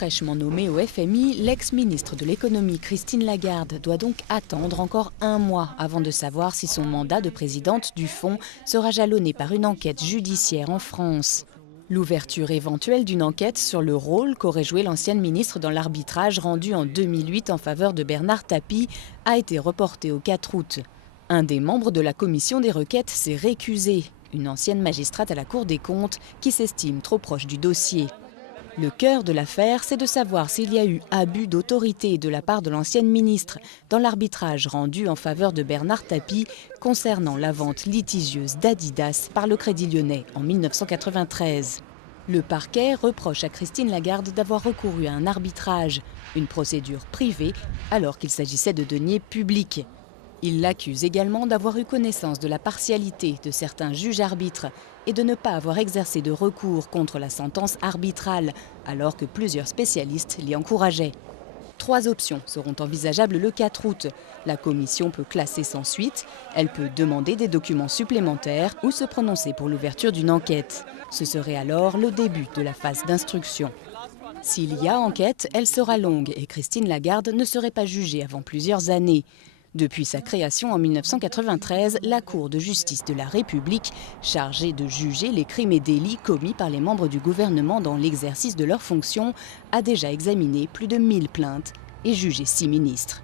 Fraîchement nommée au FMI, l'ex-ministre de l'économie Christine Lagarde doit donc attendre encore un mois avant de savoir si son mandat de présidente du fonds sera jalonné par une enquête judiciaire en France. L'ouverture éventuelle d'une enquête sur le rôle qu'aurait joué l'ancienne ministre dans l'arbitrage rendu en 2008 en faveur de Bernard Tapie a été reportée au 4 août. Un des membres de la commission des requêtes s'est récusé, une ancienne magistrate à la Cour des comptes qui s'estime trop proche du dossier. Le cœur de l'affaire, c'est de savoir s'il y a eu abus d'autorité de la part de l'ancienne ministre dans l'arbitrage rendu en faveur de Bernard Tapie concernant la vente litigieuse d'Adidas par le Crédit Lyonnais en 1993. Le parquet reproche à Christine Lagarde d'avoir recouru à un arbitrage, une procédure privée, alors qu'il s'agissait de deniers publics. Il l'accuse également d'avoir eu connaissance de la partialité de certains juges-arbitres et de ne pas avoir exercé de recours contre la sentence arbitrale, alors que plusieurs spécialistes l'y encourageaient. 3 options seront envisageables le 4 août. La commission peut classer sans suite, elle peut demander des documents supplémentaires ou se prononcer pour l'ouverture d'une enquête. Ce serait alors le début de la phase d'instruction. S'il y a enquête, elle sera longue et Christine Lagarde ne serait pas jugée avant plusieurs années. Depuis sa création en 1993, la Cour de justice de la République, chargée de juger les crimes et délits commis par les membres du gouvernement dans l'exercice de leurs fonctions, a déjà examiné plus de 1000 plaintes et jugé 6 ministres.